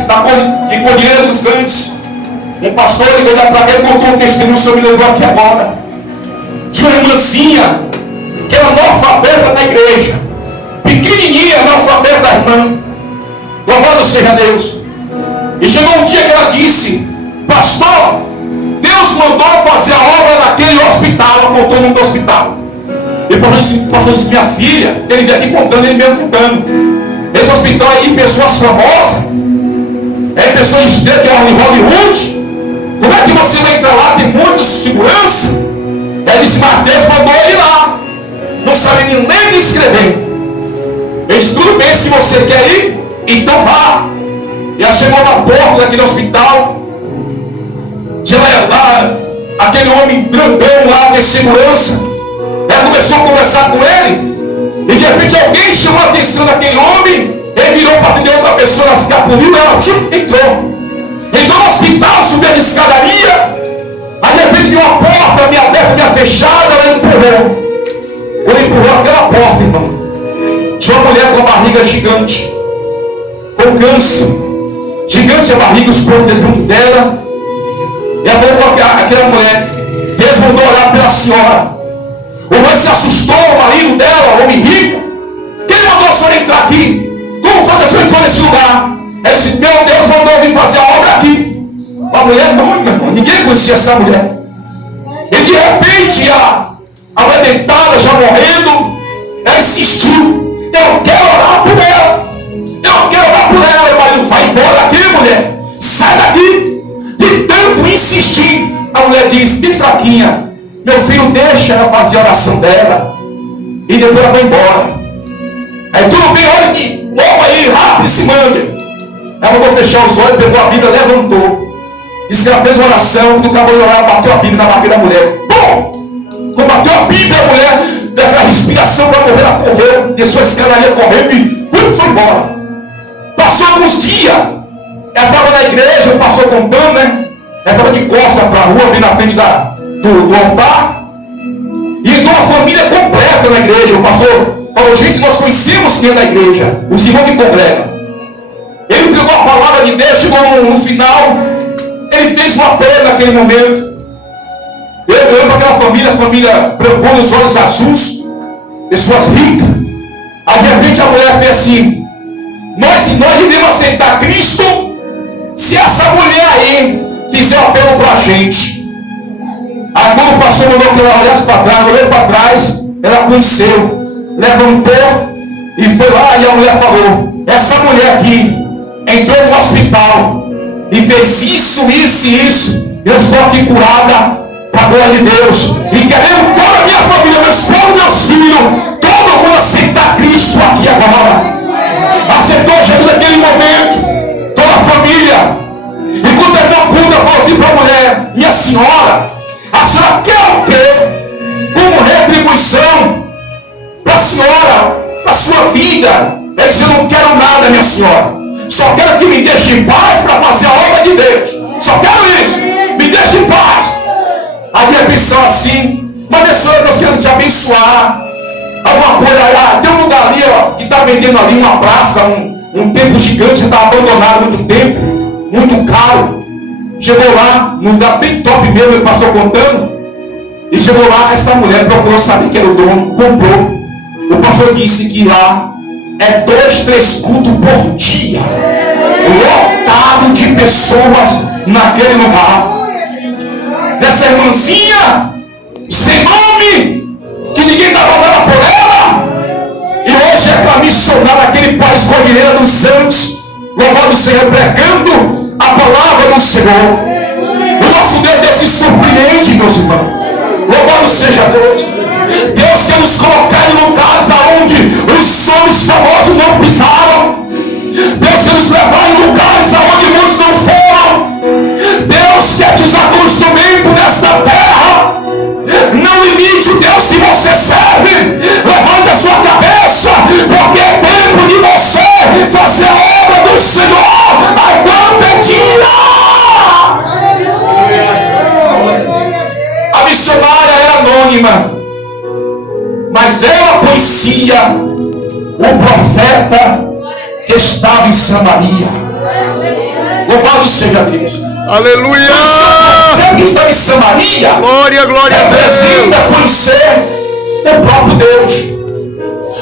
atrás, de Cordilheira dos Andes, um pastor ele veio da praia e contou um testemunho, o senhor me lembrou aqui agora, de uma irmãzinha que era analfabeta na igreja, pequenininha, analfabeta da irmã. Louvado seja Deus. E chegou um dia que ela disse: pastor, Deus mandou fazer a obra naquele hospital. Apontou o nome do hospital. E o pastor disse: minha filha, ele veio aqui contando, ele mesmo contando. Esse hospital aí, pessoas famosas, pessoas estrelas de Hollywood. Como é que você vai entrar lá? Tem muita segurança. Ele disse: mas Deus mandou ele lá. Não sabe nem ler nem escrever. Ele disse: tudo bem, se você quer ir, então vá. E ela chegou na porta daquele hospital. Tinha lá aquele homem grandão lá de segurança. Ela começou a conversar com ele. E de repente alguém chamou a atenção daquele homem. Ele virou para atender outra pessoa, ela escapuliu, ela entrou. Entrou no hospital, subiu a escadaria. Aí de repente viu uma porta, meia aberta, meia fechada. Ela empurrou. Quando empurrou aquela porta, irmão, tinha uma mulher com a barriga gigante, com câncer. Gigante a barriga, os pontos junto dela. E ela falou com aquela mulher: Deus mandou olhar pela senhora. O homem se assustou, o marido dela, o homem rico. Quem mandou a senhora entrar aqui? Como foi que a senhora entrou nesse lugar? Ela disse: meu Deus mandou vir fazer a obra aqui. A mulher não, meu irmão, ninguém conhecia essa mulher. E de repente a mulher deitada, já morrendo, ela insistiu: eu quero orar por ela. Eu quero orar por ela. E o marido: vai embora daqui, mulher. Sai daqui. De tanto insistir, a mulher diz, bem fraquinha: meu filho, deixa ela fazer a oração dela. E depois ela vai embora. Aí tudo bem, olha aqui, logo aí, rápido, se mande. Ela mandou fechar os olhos, pegou a Bíblia, levantou. Disse que ela fez uma oração. Quando acabou de orar, bateu a Bíblia na barriga da mulher. Bom! Quando bateu a Bíblia, a mulher, daquela respiração para morrer, ela correu, desceu a escadaria correndo e foi embora. Passou alguns dias. Ela estava na igreja, o pastor contando, né? Ela estava de costas para a rua, bem na frente do altar. E entrou uma família completa na igreja. O pastor falou: gente, nós conhecemos quem é da igreja, os irmãos que congregam. Ele pegou a palavra de Deus, chegou no final. Ele fez uma prece naquele momento. Ele olhou para aquela família brancou nos olhos azuis, pessoas ricas. Aí de repente a mulher fez assim: nós devemos aceitar Cristo se essa mulher aí fizer o apelo para a gente. Aí quando o pastor mandou que ela olhasse para trás, olhou para trás, ela conheceu, levantou e foi lá. E a mulher falou: essa mulher aqui entrou no hospital e fez isso, isso e isso. Eu estou aqui curada para a glória de Deus. E querendo toda a minha família, meu esposo, meus filhos, todo mundo aceitar Cristo aqui agora. Aceitou Jesus naquele momento, toda a família. E quando terminou o culto, eu falei assim para a mulher: minha senhora, a senhora quer o quê como retribuição para a senhora, para a sua vida? Ela disse: eu não quero nada, minha senhora, só quero que me deixe em paz para fazer a obra de Deus. Só quero isso, me deixe em paz. Aí a pessoa assim: mas minha senhora, nós queremos te abençoar. Alguma coisa lá, tem um lugar ali, ó, que está vendendo ali uma praça, um templo gigante, está abandonado há muito tempo, muito caro. Chegou lá, num lugar bem top mesmo, o pastor contando. E chegou lá, essa mulher procurou saber quem era o dono, comprou. O pastor disse que lá é 2, 3 cultos por dia, lotado de pessoas naquele lugar. Dessa irmãzinha sem nome, que ninguém dava nada por ela, e hoje é aquela missionária naquele país, Cordilheira dos Andes, louvado seja, pregando a palavra do Senhor. O nosso Deus se surpreende, meus irmãos. Louvado seja Deus. Deus quer nos colocar em lugares aonde os homens famosos não pisaram. Deus quer nos levar em lugares aonde muitos não foram. Deus quer te usar como instrumento nessa terra. Não limite o Deus que você serve. Levante a sua cabeça, porque é tempo de você fazer a obra do Senhor enquanto é dia. A missionária era anônima, mas ela conhecia o profeta que estava em Samaria. Louvado seja Deus. Aleluia! O que está em Samaria, Glória, glória a representa Deus. por ser o próprio Deus.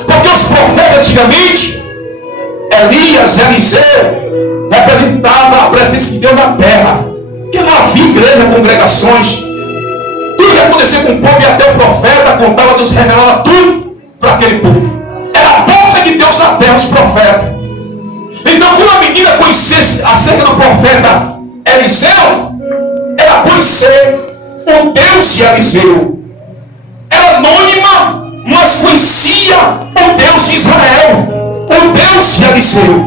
Porque os profetas antigamente, Elias, Eliseu, representava a presença de Deus na terra. Porque não havia igreja, congregações. Tudo que acontecia com o povo, e até o profeta contava, Deus revelava tudo para aquele povo. Era a boca de Deus na terra, os profetas. Então, quando a menina conhecesse acerca do profeta Eliseu, ela conhecia o Deus de Eliseu. Era anônima, mas conhecia o Deus de Israel, o Deus de Eliseu.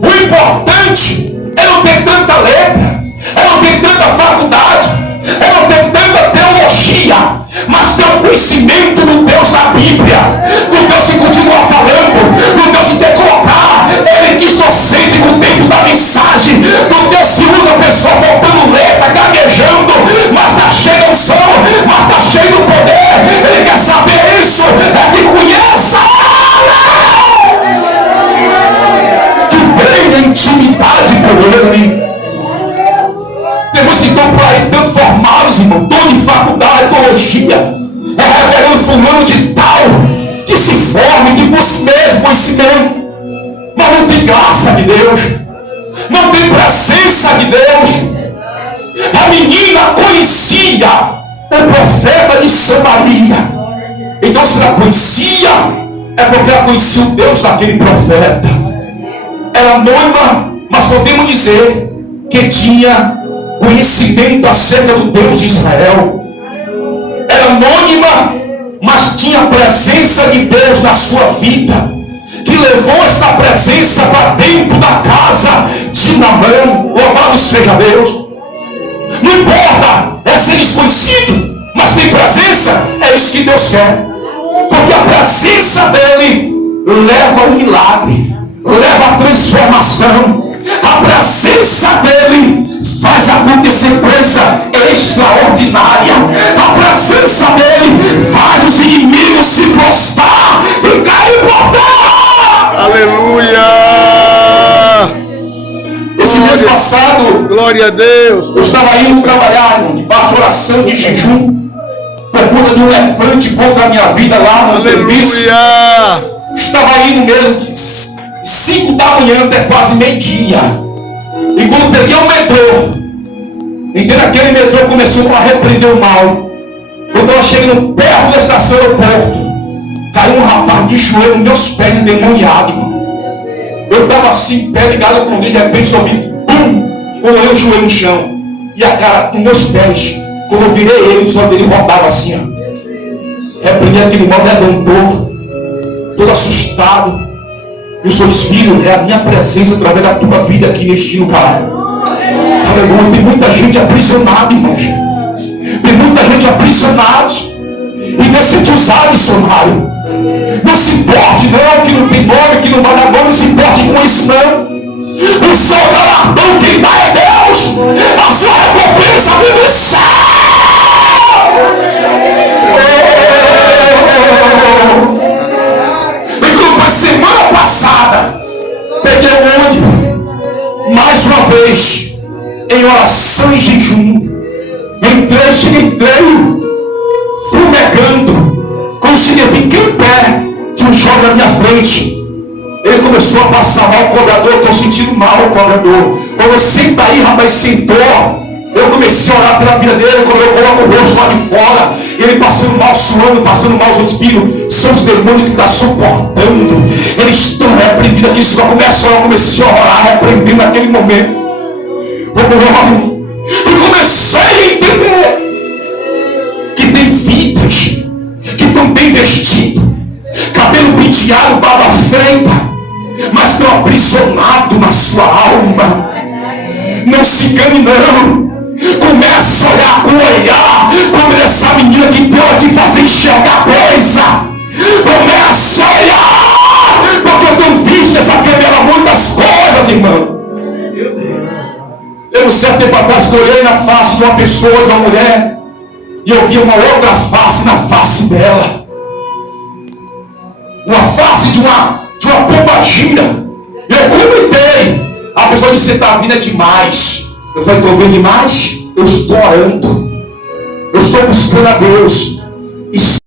O importante é não ter tanta letra, é não ter tanta faculdade, é não ter tanta teologia, mas ter o conhecimento do Deus da Bíblia, do Deus que continua falando, do Deus que quer colocar ele cristocêntrico dentro da mensagem, do Deus que usa a pessoa faltando letra, gaguejando, mas está cheio de unção, mas está cheio do poder. Ele quer saber isso, é que conheça, que tenha intimidade com ele. Temos que estão por aí tanto formados, irmão, dono de faculdade, teologia, é reverendo fulano de tal, que se forme, que busque mesmo conhecimento, mas não tem graça de Deus, não tem presença de Deus. A menina conhecia o profeta de Samaria. Então, se ela conhecia, é porque ela conhecia o Deus daquele profeta. Ela anônima, mas podemos dizer que tinha conhecimento acerca do Deus de Israel. Era anônima, mas tinha a presença de Deus na sua vida, que levou essa presença para dentro da casa de Naamã. Louvado seja Deus. Não importa, é ser desconhecido, mas tem presença, é isso que Deus quer. Porque a presença dele leva o milagre, leva a transformação. A presença dele faz acontecer coisa extraordinária. A presença dele faz os inimigos se prostrar e cair por terra. Aleluia! Esse mês passado, glória a Deus, eu estava indo trabalhar, irmão, debaixo de oração de jejum, por conta de um elefante contra a minha vida lá no serviço. Estava indo mesmo de 5 da manhã até quase meio-dia. E quando peguei o metrô, entrei naquele metrô, começou a repreender o mal. Quando eu cheguei perto da estação aeroporto, caiu um rapaz de joelho nos meus pés, endemoniado, irmão. Eu estava assim, pé ligado com ele, de repente só vi, pum, quando eu o joelho no chão, e a cara nos meus pés. Quando eu virei ele, o sol dele rodava assim, ó. Repreendi aquele mal, levantou, todo assustado. Eu sou filho, é a minha presença através da tua vida aqui neste lugar. Aleluia. Tem muita gente aprisionada, irmãos. Tem muita gente aprisionada. E Deus quer te usar, missionário. Não se importe, não, que não tem nome, que não vai dar nome, não se importe com isso, não. O seu galardão quem dá é Deus. A sua recompensa vem do céu. Semana passada, peguei o ônibus, mais uma vez, em oração e jejum. Entrei, fumegando. Quando cheguei, fiquei em pé, tinha um jovem na minha frente. Ele começou a passar mal, o cobrador, eu estou sentindo mal, o cobrador. Quando eu sento aí, rapaz, sentou. Eu comecei a orar pela vida dele, quando eu coloco o rosto lá de fora, ele passando mal, suando, passando mal, os outros filhos, são os demônios que estão suportando, eles estão repreendidos aqui, só começa a comecei a orar, repreendendo naquele momento. E comecei a entender que tem vidas que estão bem vestidos, cabelo penteado, barba feita, mas estão aprisionados na sua alma. Não se engane, não. Começa a olhar com o olhar, como essa menina que Deus te fazer enxergar coisa. Começa a olhar, porque eu tenho visto essa câmera muitas coisas, irmão. Eu, um certo tempo atrás, olhei na face de uma pessoa, de uma mulher, e eu vi uma outra face na face dela. Uma face de uma pombagira. Eu comentei. A pessoa onde você está vindo é demais. Eu falei, estou vendo demais? Eu estou orando. Eu estou buscando a Deus.